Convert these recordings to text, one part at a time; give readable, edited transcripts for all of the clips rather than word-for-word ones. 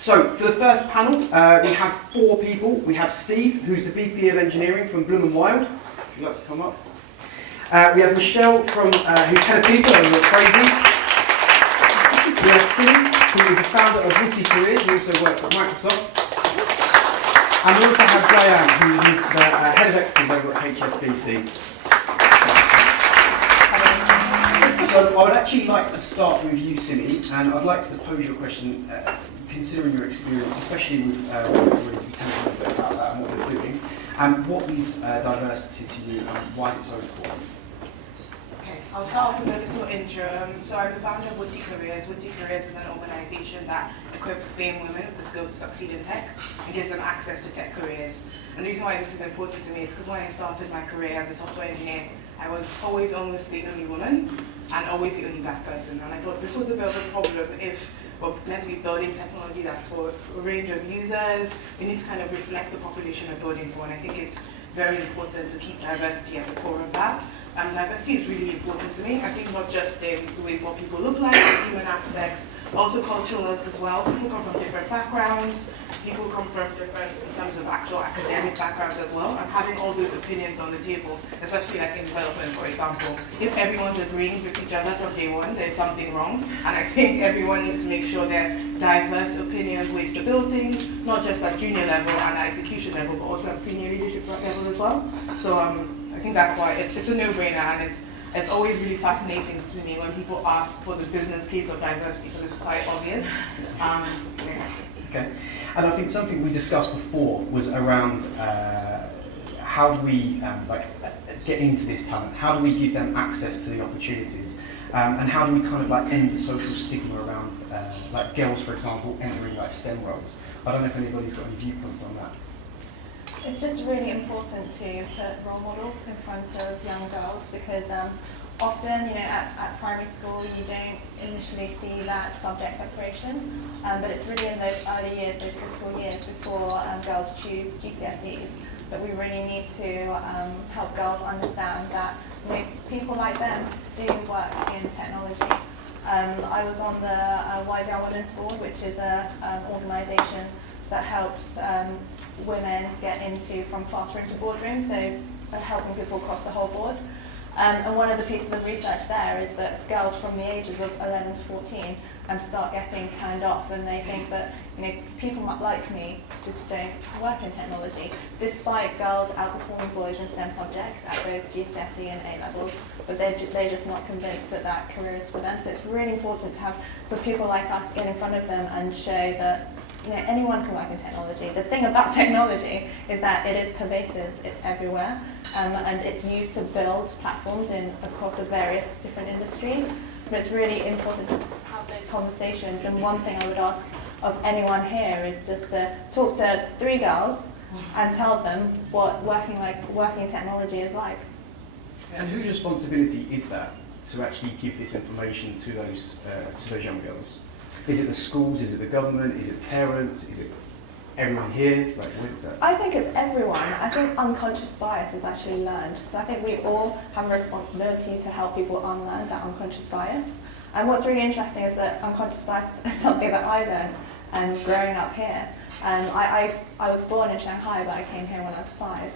So, for the first panel, we have 4 people. We have Steve, who's the VP of Engineering from Bloom and Wild. If you'd like to come up. We have Michelle, who's head of people over at Phrasee. We have Simi, who is the founder of Witty Careers, who also works at Microsoft. And we also have Jia-Yan, who is the head of equities over at HSBC. So I would actually like to start with you, Simi, and I'd like to pose your question, considering your experience, especially with really to be telling a little bit about that and what we're doing, and what is diversity to you and why is it so important? Okay, I'll start off with a little intro. So I'm the founder of Witty Careers. Witty Careers is an organisation that equips BAME women with the skills to succeed in tech and gives them access to tech careers. And the reason why this is important to me is because when I started my career as a software engineer, I was always almost the only woman and always the only black person. And I thought this was a bit of a problem if we're meant to be building technology that's for a range of users. We need to kind of reflect the population we're building for. And I think it's very important to keep diversity at the core of that. Diversity is really important to me. I think not just in the way what people look like, the human aspects, also cultural as well. People come from different backgrounds. People come from different, in terms of actual academic backgrounds as well, and having all those opinions on the table, especially like in development, for example. If everyone's agreeing with each other from day one, there's something wrong. And I think everyone needs to make sure there are diverse opinions, ways to build things, not just at junior level and at execution level, but also at senior leadership level as well. So I think that's why it's a no-brainer, and it's always really fascinating to me when people ask for the business case of diversity, because it's quite obvious. Okay, and I think something we discussed before was around how do we get into this talent? How do we give them access to the opportunities? And how do we kind of end the social stigma around girls, for example, entering STEM roles? I don't know if anybody's got any viewpoints on that. It's just really important to put role models in front of young girls, because often, at primary school, you don't initially see that subject separation, but it's really in those early years, those critical years before girls choose GCSEs, that we really need to help girls understand that people like them do work in technology. I was on the YDR Women's Board, which is an organisation that helps women get from classroom to boardroom, so helping people across the whole board. And one of the pieces of research there is that girls from the ages of 11 to 14 start getting turned off, and they think that people like me just don't work in technology, despite girls outperforming boys in STEM subjects at both GCSE and A levels, but they're just not convinced that that career is for them. So it's really important to have people like us get in front of them and show that anyone can work in technology. The thing about technology is that it is pervasive, it's everywhere, and it's used to build platforms across the various different industries. But it's really important to have those conversations, and one thing I would ask of anyone here is just to talk to 3 girls and tell them what working in technology is like. And whose responsibility is that to actually give this information to those young girls? Is it the schools? Is it the government? Is it parents? Is it everyone here? What is that? I think it's everyone. I think unconscious bias is actually learned. So I think we all have a responsibility to help people unlearn that unconscious bias. And what's really interesting is that unconscious bias is something that I learned growing up here. I was born in Shanghai, but I came here when I was 5.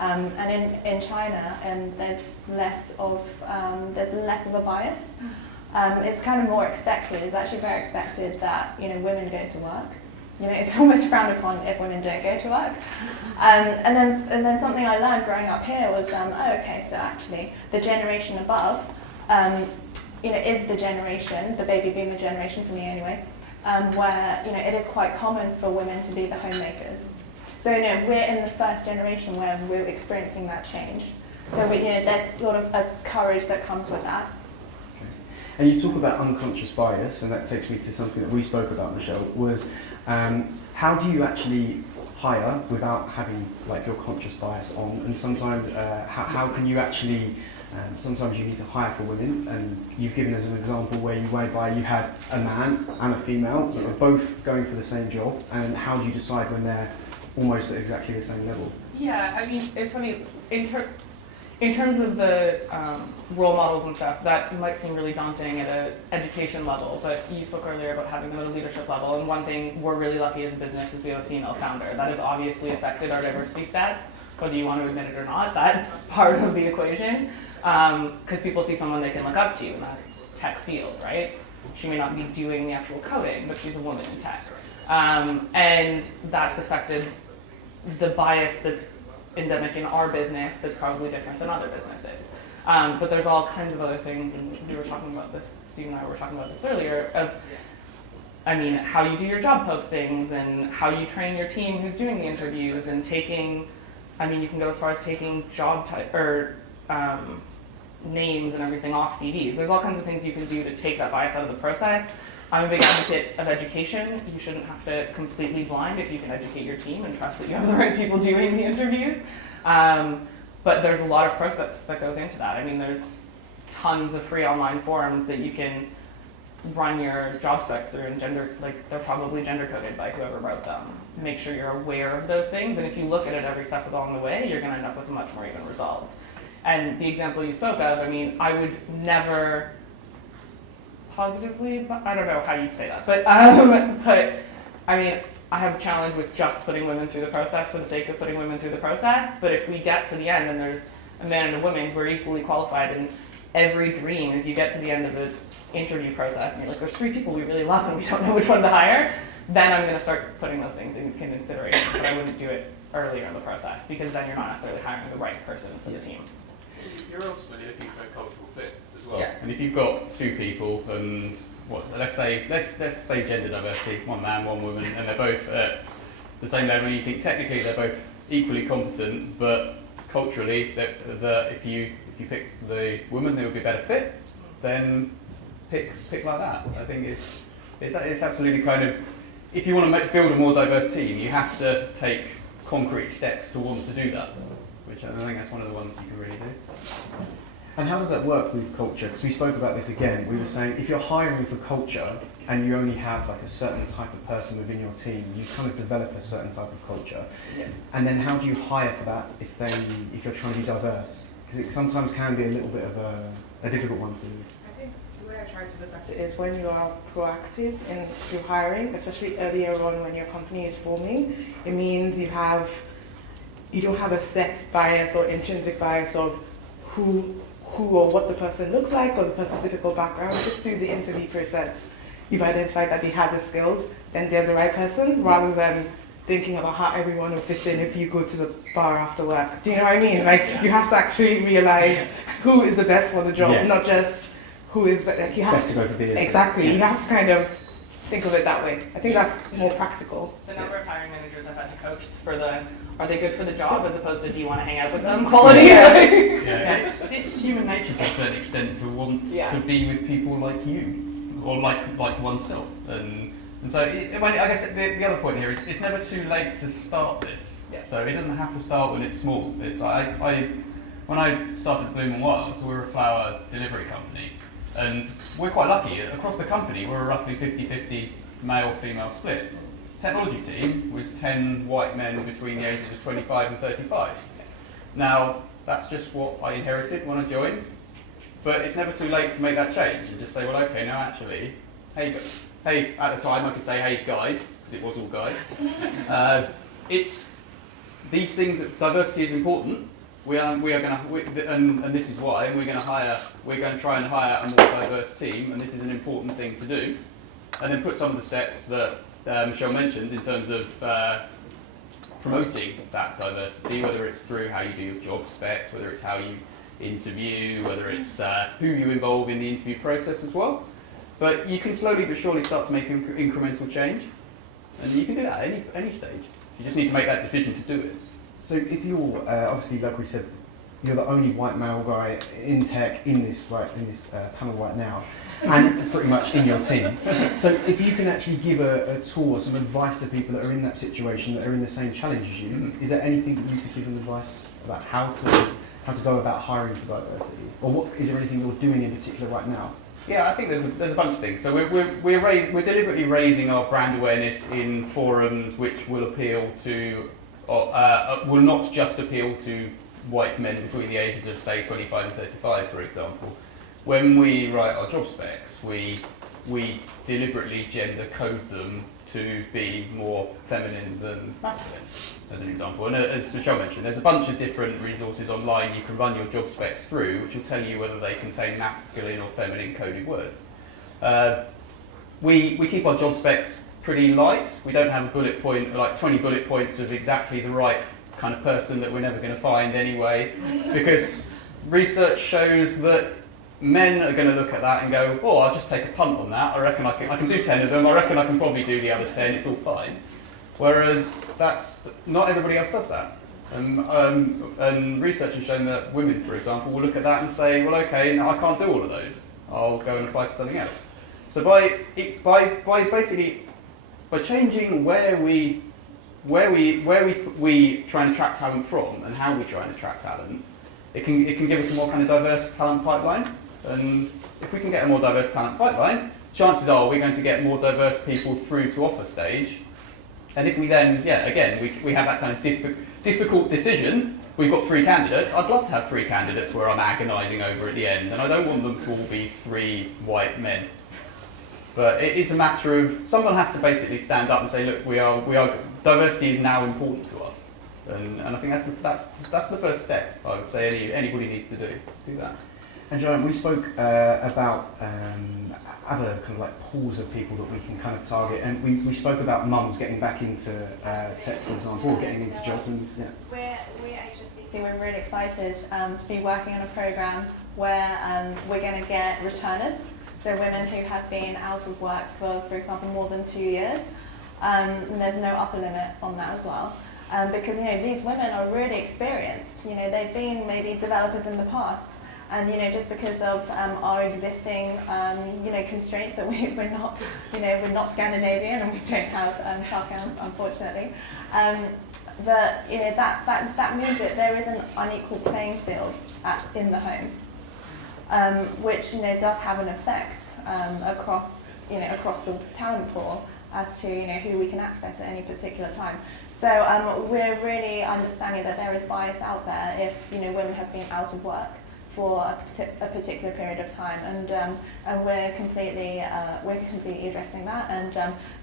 And in China, there's less of a bias. It's kind of more expected. It's actually very expected that women go to work. It's almost frowned upon if women don't go to work. And then something I learned growing up here was, okay, so actually the generation above, is the generation, the baby boomer generation for me anyway, where it is quite common for women to be the homemakers. So we're in the first generation where we're experiencing that change. So there's sort of a courage that comes with that. And you talk about unconscious bias, and that takes me to something that we spoke about, Michelle, was how do you actually hire without having your conscious bias on? And sometimes how can you actually, sometimes you need to hire for women, and you've given us an example whereby you had a man and a female that were both going for the same job, and how do you decide when they're almost at exactly the same level? Yeah, I mean, it's funny, In terms of the role models and stuff, that might seem really daunting at an education level, but you spoke earlier about having them at a leadership level, and one thing we're really lucky as a business is we have a female founder. That has obviously affected our diversity stats, whether you want to admit it or not. That's part of the equation, because people see someone they can look up to in that tech field, right? She may not be doing the actual coding, but she's a woman in tech. And that's affected the bias that's endemic in our business that's probably different than other businesses. But there's all kinds of other things, and we were talking about this, Steve and I were talking about this earlier, of, I mean, how you do your job postings and how you train your team who's doing the interviews and taking, I mean, you can go as far as taking job type or names and everything off CVs. There's all kinds of things you can do to take that bias out of the process. I'm a big advocate of education. You shouldn't have to completely blind if you can educate your team and trust that you have the right people doing the interviews. But there's a lot of process that goes into that. I mean, there's tons of free online forums that you can run your job specs through, and they're probably gender coded by whoever wrote them. Make sure you're aware of those things, and if you look at it every step along the way, you're going to end up with a much more even result. And the example you spoke of, I mean, I would never positively, I don't know how you'd say that, but I mean, I have a challenge with just putting women through the process for the sake of putting women through the process, but if we get to the end and there's a man and a woman who are equally qualified, and every dream is you get to the end of the interview process and you're like, there's 3 people we really love and we don't know which one to hire, then I'm going to start putting those things in consideration, but I wouldn't do it earlier in the process, because then you're not necessarily hiring the right person for the team. You're ultimately looking for a cultural fit as well. Yeah. And if you've got 2 people and let's say gender diversity, 1 man, 1 woman, and they're both at the same level, you think technically they're both equally competent, but culturally, if you picked the woman, they would be a better fit, then pick like that. I think it's absolutely kind of, if you want to build a more diverse team, you have to take concrete steps to want to do that, which I think that's one of the ones you can really do. And how does that work with culture? Because we spoke about this again. We were saying if you're hiring for culture and you only have like a certain type of person within your team, you kind of develop a certain type of culture. Yeah. And then how do you hire for that if you're trying to be diverse? Because it sometimes can be a little bit of a difficult one to do. I think the way I try to look at it is when you are proactive in your hiring, especially earlier on when your company is forming, it means you don't have a set bias or intrinsic bias of who or what the person looks like or the person's typical background. Just through the interview process, you've identified that they have the skills, then they're the right person, rather than thinking about how everyone will fit in if you go to the bar after work. Do you know what I mean? Like, you have to actually realize who is the best for the job, not just who is like you have Best to go for beers. Exactly. You have to kind of think of it that way. I think that's more practical. The number of hiring managers I've had to coach for are they good for the job as opposed to do you want to hang out with them quality? It's human nature to a certain extent to want to be with people like you, or like oneself. And so I guess the other point here is it's never too late to start this. Yeah. So it doesn't have to start when it's small. It's like when I started Bloom and Wild, so we're a flower delivery company, and we're quite lucky. Across the company, we're a roughly 50-50 male-female split. Technology team was 10 white men between the ages of 25 and 35. Now, that's just what I inherited when I joined, but it's never too late to make that change and just say, well, okay, now actually, hey, at the time I could say, hey guys, because it was all guys. It's these things, diversity is important. We are going to, and this is why, we're going to try and hire a more diverse team, and this is an important thing to do. And then put some of the steps that Michelle mentioned in terms of promoting that diversity, whether it's through how you do your job specs, whether it's how you interview, whether it's who you involve in the interview process as well. But you can slowly but surely start to make incremental change, and you can do that at any stage. You just need to make that decision to do it. So if you're, obviously, like we said, you're the only white male guy in tech in this panel right now, and pretty much in your team. So if you can actually give a tool or some advice to people that are in that situation, that are in the same challenge as you, is there anything that you could give them advice about how to go about hiring for diversity? Or is there anything you're doing in particular right now? Yeah, I think there's a bunch of things. So we're deliberately raising our brand awareness in forums which will appeal to, will not just appeal to white men between the ages of, say, 25 and 35, for example. When we write our job specs, we deliberately gender code them to be more feminine than masculine, as an example. And as Michelle mentioned, there's a bunch of different resources online you can run your job specs through, which will tell you whether they contain masculine or feminine coded words. We keep our job specs pretty light. We don't have a bullet point, like 20 bullet points of exactly the right kind of person that we're never going to find anyway, because research shows that men are going to look at that and go, oh, I'll just take a punt on that. I reckon I can do 10 of them. I reckon I can probably do the other 10. It's all fine. Whereas not everybody else does that. And research has shown that women, for example, will look at that and say, well, okay, no, I can't do all of those. I'll go and apply for something else. So by changing where we try and attract talent from and how we try and attract talent, it can give us a more kind of diverse talent pipeline. And if we can get a more diverse talent pipeline, chances are we're going to get more diverse people through to offer stage. And if we then, we have that kind of difficult decision. We've got 3 candidates. I'd love to have 3 candidates where I'm agonising over at the end, and I don't want them to all be 3 white men. But it's a matter of someone has to basically stand up and say, look, we are diversity is now important to us, and I think that's the first step. I would say anybody needs to do that. And Jia-Yan, we spoke about other kind of like pools of people that we can kind of target, and we spoke about mums getting back into tech, for example, or getting into jobs. And We're at HSBC, we're really excited to be working on a programme where we're going to get returners, so women who have been out of work for example, more than 2 years, and there's no upper limit on that as well. Because these women are really experienced. They've been maybe developers in the past, and just because of our existing constraints that we're not Scandinavian and we don't have childcare, unfortunately. But that means that there is an unequal playing field in the home, which does have an effect across the talent pool as to who we can access at any particular time. So we're really understanding that there is bias out there if women have been out of work for a particular period of time, and we're completely addressing that,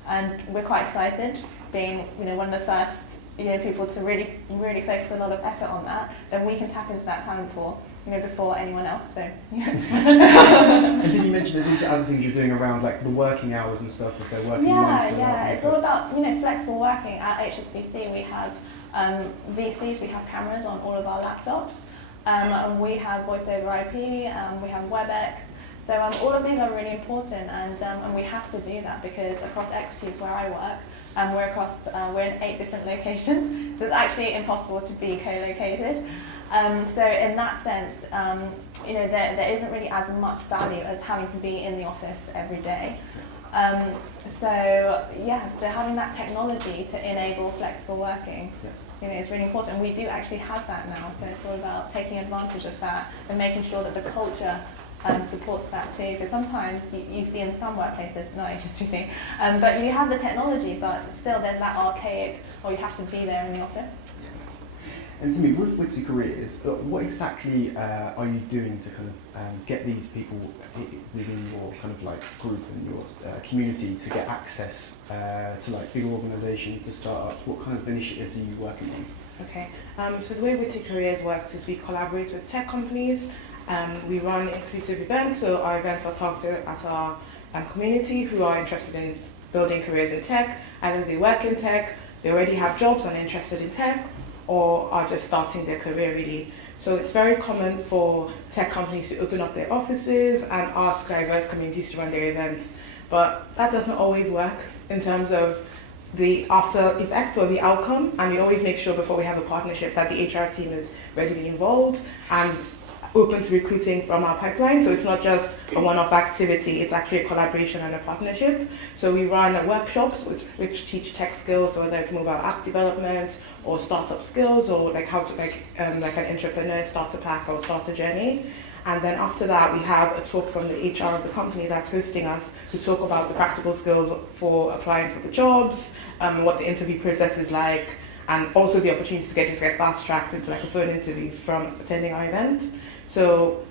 and we're quite excited, being one of the first people to really focus a lot of effort on that. Then we can tap into that talent pool before anyone else. So And did you mention there's also other things you're doing around like the working hours and stuff if they're working? Yeah, it's all about flexible working. At HSBC we have VCs, we have cameras on all of our laptops. And we have voice over IP, we have WebEx. So all of these are really important, and we have to do that because across equities where I work, we're in 8 different locations, so it's actually impossible to be co-located. So in that sense, there isn't really as much value as having to be in the office every day. So having that technology to enable flexible working. It's really important. We do actually have that now, so it's all about taking advantage of that and making sure that the culture supports that too. Because sometimes you see in some workplaces, not HSBC, but you have the technology, but still there's that archaic, or you have to be there in the office. And Simi, with Witty Careers, what exactly are you doing to kind of get these people within your kind of like group and your community to get access to like big organisations, to startups? What kind of initiatives are you working on? Okay, so the way Witty Careers works is we collaborate with tech companies. We run inclusive events, so our events are targeted at our community who are interested in building careers in tech. Either they work in tech, they already have jobs and are interested in tech, or are just starting their career really. So it's very common for tech companies to open up their offices and ask diverse communities to run their events. But that doesn't always work in terms of the after effect or the outcome, and we always make sure before we have a partnership that the HR team is readily involved and open to recruiting from our pipeline. So it's not just a one-off activity, it's actually a collaboration and a partnership. So we run workshops which teach tech skills, whether it's mobile app development or startup skills, or like how to like an entrepreneur start a pack or start a journey. And then after that, we have a talk from the HR of the company that's hosting us to talk about the practical skills for applying for the jobs, what the interview process is like, and also the opportunity to get fast-tracked into like a phone interview from attending our event. So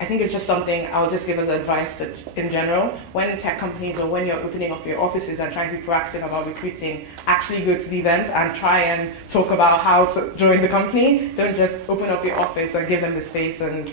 I think it's just something I'll just give as advice that in general, when in tech companies or when you're opening up your offices and trying to be proactive about recruiting, actually go to the event and try and talk about how to join the company. Don't just open up your office and give them the space and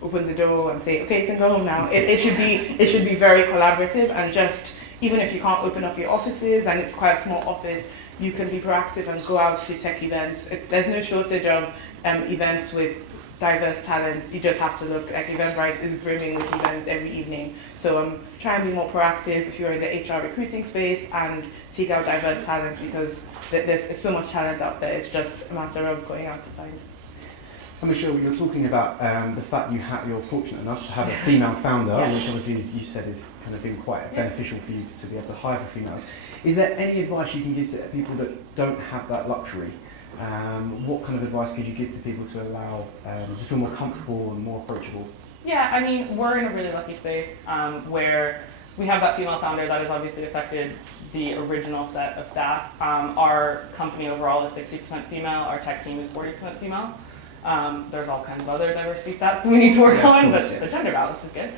open the door and say, okay, you can go home now. It should be very collaborative, and just, even if you can't open up your offices and it's quite a small office, you can be proactive and go out to tech events. There's no shortage of events with diverse talents. You just have to look. Like Eventbrite is brimming with events every evening. So try and be more proactive if you're in the HR recruiting space and seek out diverse talent, because there's so much talent out there. It's just a matter of going out to find. And Michelle, you're talking about the fact you're fortunate enough to have a female founder, which obviously, as you said, is kind of been quite beneficial for you to be able to hire for females. Is there any advice you can give to people that don't have that luxury? What kind of advice could you give to people to allow to feel more comfortable and more approachable? Yeah, I mean, we're in a really lucky space where we have that female founder that has obviously affected the original set of staff. Our company overall is 60% female. Our tech team is 40% female. There's all kinds of other diversity stats we need to work on, but the gender balance is good.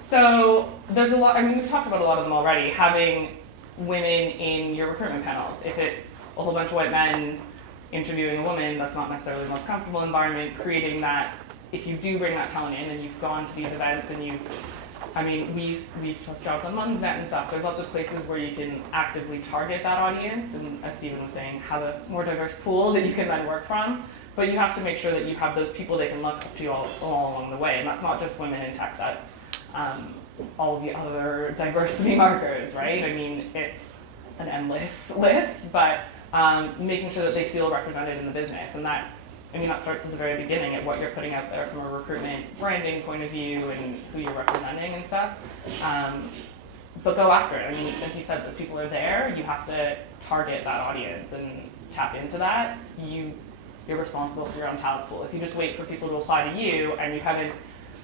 So there's a lot, I mean, we've talked about a lot of them already, having women in your recruitment panels. If it's a whole bunch of white men interviewing a woman, that's not necessarily the most comfortable environment. Creating that, if you do bring that talent in and you've gone to these events and we used to post jobs on Munsnet and stuff. There's lots of places where you can actively target that audience, and as Stephen was saying, have a more diverse pool that you can then work from. But you have to make sure that you have those people they can look up to all along the way, and that's not just women in tech. That's all the other diversity markers, right? I mean, it's an endless list, but making sure that they feel represented in the business, and that starts at the very beginning at what you're putting out there from a recruitment branding point of view and who you're representing and stuff. But go after it. I mean, as you said, those people are there. You have to target that audience and tap into that. You're responsible for your own talent pool. If you just wait for people to apply to you and you haven't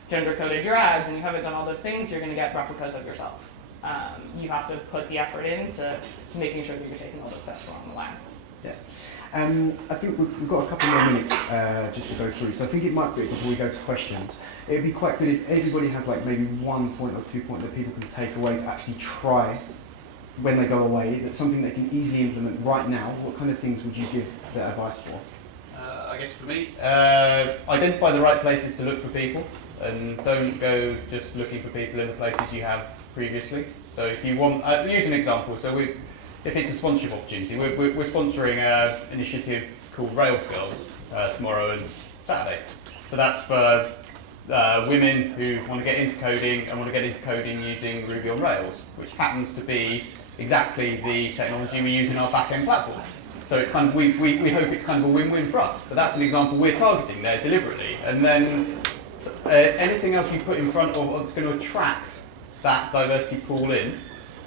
gender-coded your ads and you haven't done all those things, you're going to get replicas of yourself. You have to put the effort into making sure that you're taking all those steps along the line. Yeah. I think we've got a couple more minutes just to go through, so I think it might be, before we go to questions, it would be quite good if everybody has like maybe 1 point or 2 points that people can take away to actually try when they go away. That's something they can easily implement right now. What kind of things would you give that advice for? I guess for me, identify the right places to look for people, and don't go just looking for people in the places you have previously. So if you want, use an example. So if it's a sponsorship opportunity, we're sponsoring an initiative called Rails Girls tomorrow and Saturday. So that's for women who want to get into coding and want to get into coding using Ruby on Rails, which happens to be exactly the technology we use in our back-end platforms. So it's kind of, we hope it's kind of a win-win for us. But that's an example we're targeting there deliberately. And then anything else you put in front of that's going to attract that diversity pool in.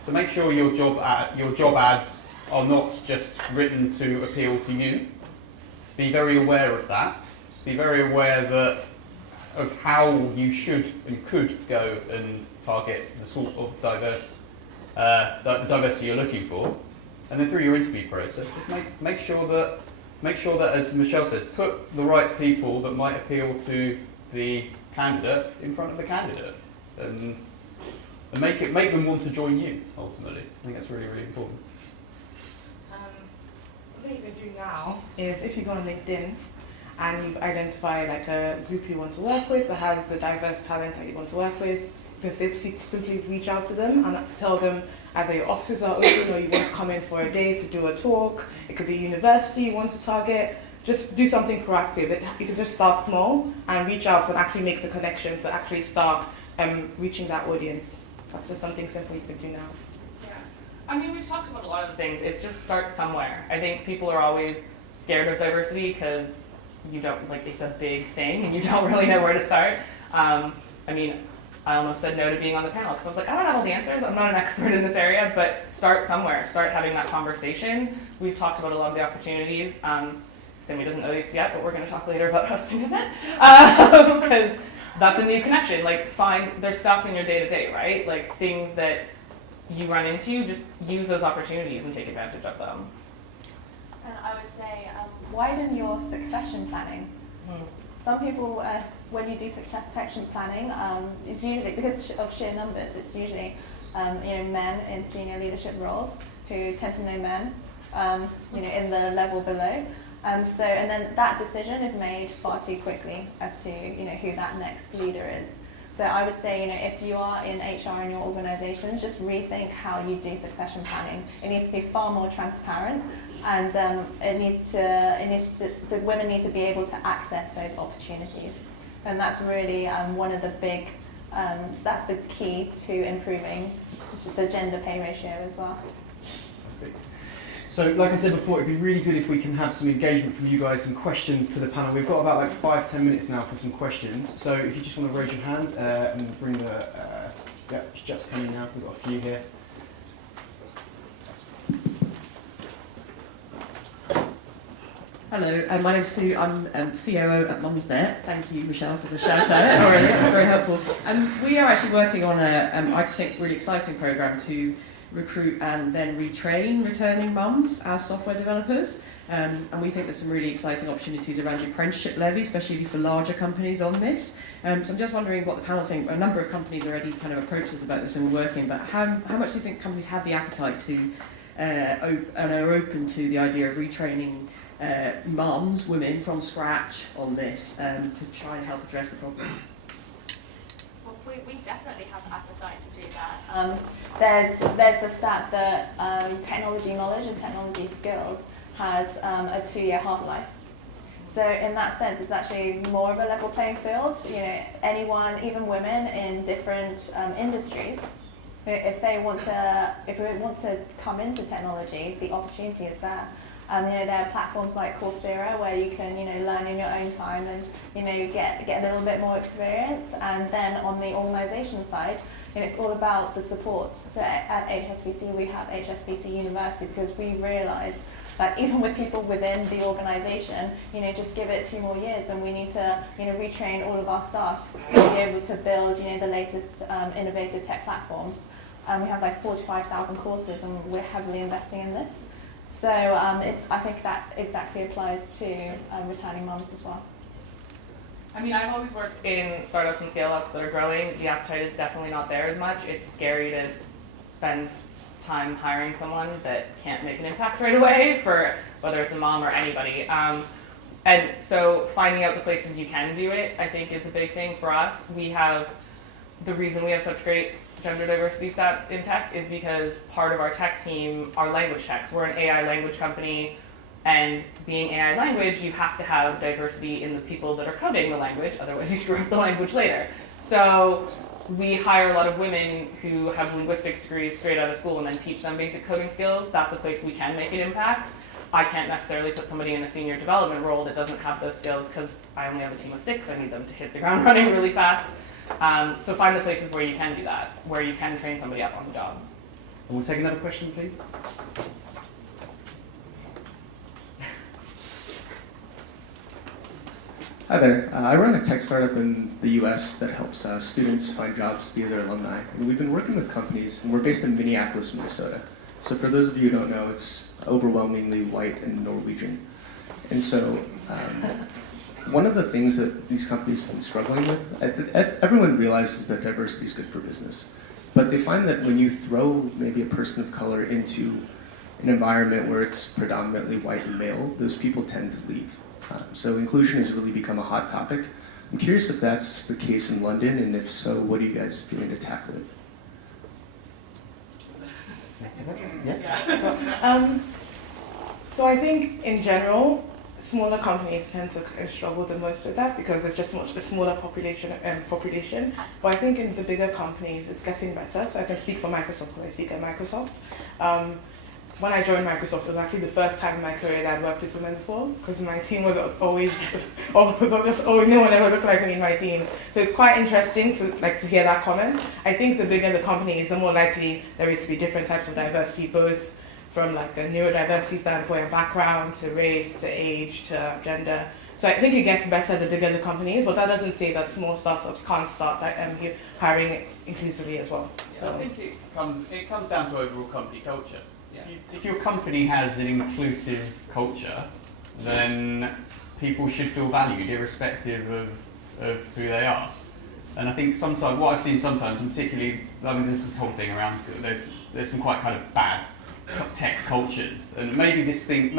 So make sure your job ads are not just written to appeal to you. Be very aware of that. Be very aware of how you should and could go and target the sort of the diversity you're looking for. And then through your interview process, just make sure that, as Michelle says, put the right people that might appeal to the candidate in front of the candidate, and make them want to join you. Ultimately, I think that's really, really important. Something you can do now is, if you go on LinkedIn and you've identified like a group you want to work with that has the diverse talent that you want to work with, you can simply reach out to them and tell them either your offices are open or you want to come in for a day to do a talk. It could be a university you want to target. Just do something proactive. You can just start small and reach out and actually make the connection to actually start reaching that audience. That's just something simple you can do now. Yeah. I mean, we've talked about a lot of the things. It's just start somewhere. I think people are always scared of diversity because you don't, it's a big thing and you don't really know where to start. I almost said no to being on the panel because I was like, I don't have all the answers. I'm not an expert in this area, but start somewhere. Start having that conversation. We've talked about a lot of the opportunities. Simi doesn't know this yet, but we're going to talk later about hosting an event because that's a new connection. There's stuff in your day-to-day, right? Things that you run into, just use those opportunities and take advantage of them. And I would say widen your succession planning. Some people, when you do succession planning, it's usually, because of sheer numbers, it's usually men in senior leadership roles who tend to know men in the level below. And then that decision is made far too quickly as to who that next leader is. So I would say, if you are in HR in your organisations, just rethink how you do succession planning. It needs to be far more transparent, and women need to be able to access those opportunities. And that's really one of the big, that's the key to improving the gender pay ratio as well. Perfect. So, like I said before, it'd be really good if we can have some engagement from you guys, some questions to the panel. We've got about 5-10 minutes now for some questions. So, if you just want to raise your hand and bring the, it's just coming now. We've got a few here. Hello, my name's Sue. I'm COO at Mumsnet. Thank you, Michelle, for the shout out. Already, that's very helpful. We are actually working on a, I think, really exciting program to recruit and then retrain returning mums as software developers. And we think there's some really exciting opportunities around the apprenticeship levy, especially for larger companies on this. So I'm just wondering what the panel think. A number of companies already kind of approached us about this and we're working, but how much do you think companies have the appetite to and are open to the idea of retraining mums, women, from scratch on this to try and help address the problem? Well, we definitely have appetite to do that. There's the stat that technology knowledge and technology skills has a 2-year half-life. So in that sense, it's actually more of a level playing field. Anyone, even women in different industries, if they want to come into technology, the opportunity is there. There are platforms like Coursera where you can, learn in your own time and, get a little bit more experience. And then on the organisation side, it's all about the support. So at HSBC, we have HSBC University because we realise that even with people within the organisation, just give it 2 more years and we need to, retrain all of our staff to be able to build, the latest innovative tech platforms. We have 45,000 courses and we're heavily investing in this. So I think that exactly applies to returning mums as well. I mean, I've always worked in startups and scale-ups that are growing. The appetite is definitely not there as much. It's scary to spend time hiring someone that can't make an impact right away, for whether it's a mom or anybody. And so finding out the places you can do it, I think, is a big thing for us. The reason we have such great gender diversity stats in tech is because part of our tech team are language techs. We're an AI language company, and being AI language, you have to have diversity in the people that are coding the language, otherwise you screw up the language later. So we hire a lot of women who have linguistics degrees straight out of school and then teach them basic coding skills. That's a place we can make an impact. I can't necessarily put somebody in a senior development role that doesn't have those skills because I only have a team of 6. I need them to hit the ground running really fast. So find the places where you can do that, where you can train somebody up on the job. And we'll take another question, please. Hi there. I run a tech startup in the US that helps students find jobs via their alumni. And we've been working with companies, and we're based in Minneapolis, Minnesota. So for those of you who don't know, it's overwhelmingly white and Norwegian. And so one of the things that these companies have been struggling with, everyone realizes that diversity is good for business. But they find that when you throw maybe a person of color into an environment where it's predominantly white and male, those people tend to leave. So inclusion has really become a hot topic. I'm curious if that's the case in London, and if so, what are you guys doing to tackle it? Yeah. So I think in general, smaller companies tend to struggle the most with that because there's just much a smaller population. But I think in the bigger companies, it's getting better. So I can speak for Microsoft because I speak at Microsoft. When I joined Microsoft, it was actually the first time in my career that I'd worked with women before, because my team was always no one ever looked like me in my team. So it's quite interesting to hear that comment. I think the bigger the company is, the more likely there is to be different types of diversity, both from a neurodiversity standpoint, background, to race, to age, to gender. So I think it gets better the bigger the company is, but that doesn't say that small startups can't start hiring inclusively as well. So I think it comes down to overall company culture. If your company has an inclusive culture, then people should feel valued irrespective of who they are. And I think sometimes, what I've seen sometimes, and particularly, I mean, there's this whole thing around, there's some quite kind of bad tech cultures, and maybe this thing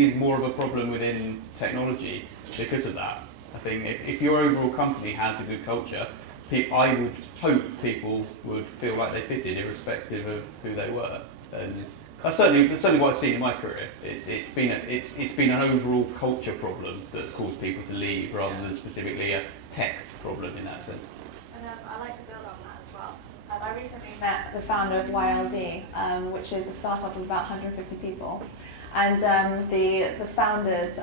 is more of a problem within technology because of that. I think if your overall company has a good culture, I would hope people would feel like they fitted irrespective of who they were. And that's certainly what I've seen in my career. It's been an overall culture problem that's caused people to leave rather than specifically a tech problem in that sense. And I'd like to build on that as well. I recently met the founder of YLD, which is a startup of about 150 people. And the founders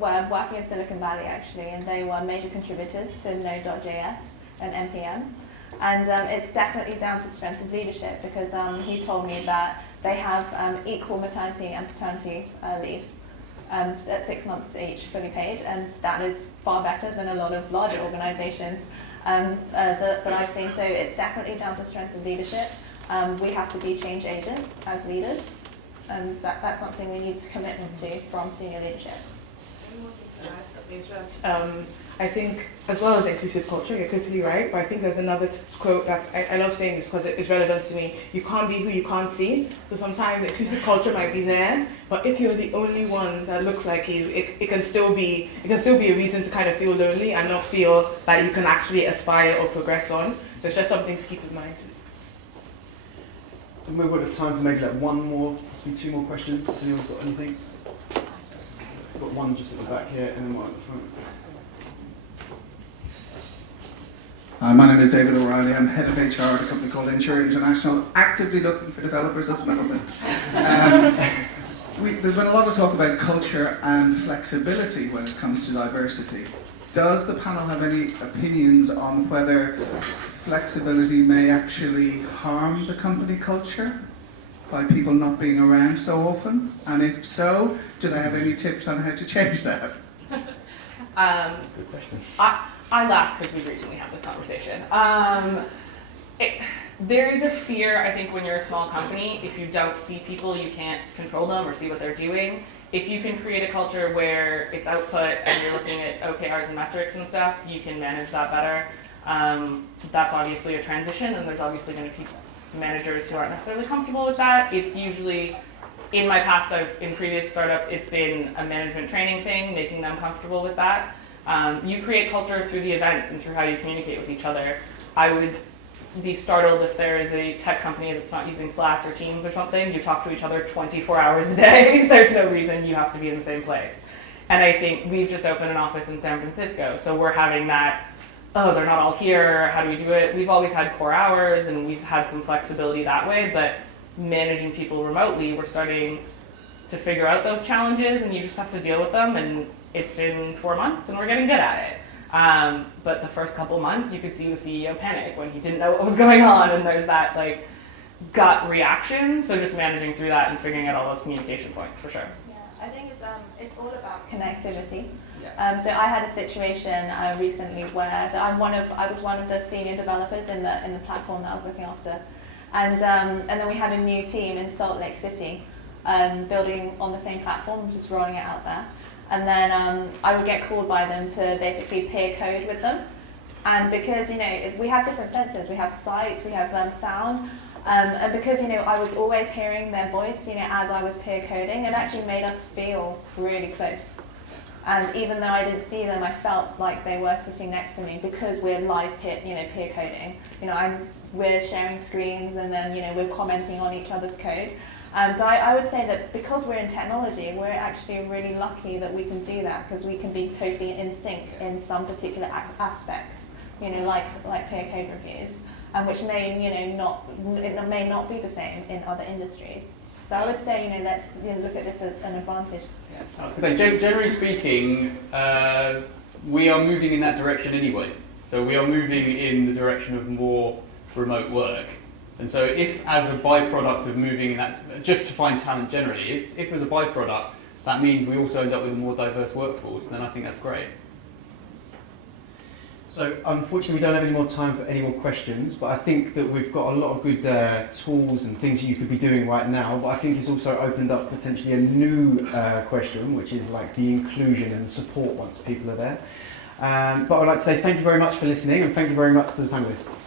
were working in Silicon Valley actually, and they were major contributors to Node.js and NPM. And it's definitely down to strength of leadership, because he told me that they have equal maternity and paternity leaves at 6 months each, fully paid, and that is far better than a lot of larger organizations that I've seen. So it's definitely down to strength of leadership. We have to be change agents as leaders, and that's something we need commitment to from senior leadership. It's just, I think, as well as inclusive culture, you're totally right, but I think there's another quote that I love saying this because it's relevant to me. You can't be who you can't see. So sometimes inclusive culture might be there, but if you're the only one that looks like you, it can still be a reason to kind of feel lonely and not feel that you can actually aspire or progress on. So it's just something to keep in mind. And we've got time for maybe like one more, possibly two more questions. Anyone's got anything? I've got one just at the back here and then one at the front. My name is David O'Reilly. I'm head of HR at a company called Insure International, actively looking for developers at the moment. There's been a lot of talk about culture and flexibility when it comes to diversity. Does the panel have any opinions on whether flexibility may actually harm the company culture by people not being around so often? And if so, do they have any tips on how to change that? Good question. I laugh because we recently had this conversation. There is a fear, I think, when you're a small company, if you don't see people, you can't control them or see what they're doing. If you can create a culture where it's output and you're looking at OKRs and metrics and stuff, you can manage that better. That's obviously a transition, and there's obviously going to be managers who aren't necessarily comfortable with that. It's usually, in my past, in previous startups, it's been a management training thing, making them comfortable with that. You create culture through the events and through how you communicate with each other. I would be startled if there is a tech company that's not using Slack or Teams or something. You talk to each other 24 hours a day. There's no reason you have to be in the same place. And I think we've just opened an office in San Francisco, so we're having that, oh, they're not all here, how do we do it? We've always had core hours and we've had some flexibility that way, but managing people remotely, we're starting to figure out those challenges, and you just have to deal with them, and it's been 4 months and we're getting good at it. But the first couple months, you could see the CEO panic when he didn't know what was going on, and there's that like gut reaction. So just managing through that and figuring out all those communication points for sure. Yeah, I think it's all about connectivity. Yeah. So I had a situation recently where I was one of the senior developers in the platform that I was looking after, and then we had a new team in Salt Lake City, building on the same platform, just rolling it out there. And then I would get called by them to basically peer code with them. And because, we have different sensors, we have sight, we have sound, and because, I was always hearing their voice, as I was peer coding, it actually made us feel really close. And even though I didn't see them, I felt like they were sitting next to me because we're live peer coding. We're sharing screens, and then, we're commenting on each other's code. So I would say that because we're in technology, we're actually really lucky that we can do that, because we can be totally in sync in some particular aspects, like peer code reviews, which may may not be the same in other industries. So I would say let's look at this as an advantage. Yeah. I was going to say, generally speaking, we are moving in that direction anyway. So we are moving in the direction of more remote work. And so if, as a byproduct of moving in that, just to find talent generally, if as a byproduct, that means we also end up with a more diverse workforce, then I think that's great. So unfortunately we don't have any more time for any more questions, but I think that we've got a lot of good tools and things you could be doing right now, but I think it's also opened up potentially a new question, which is like the inclusion and support once people are there. But I'd like to say thank you very much for listening, and thank you very much to the panellists.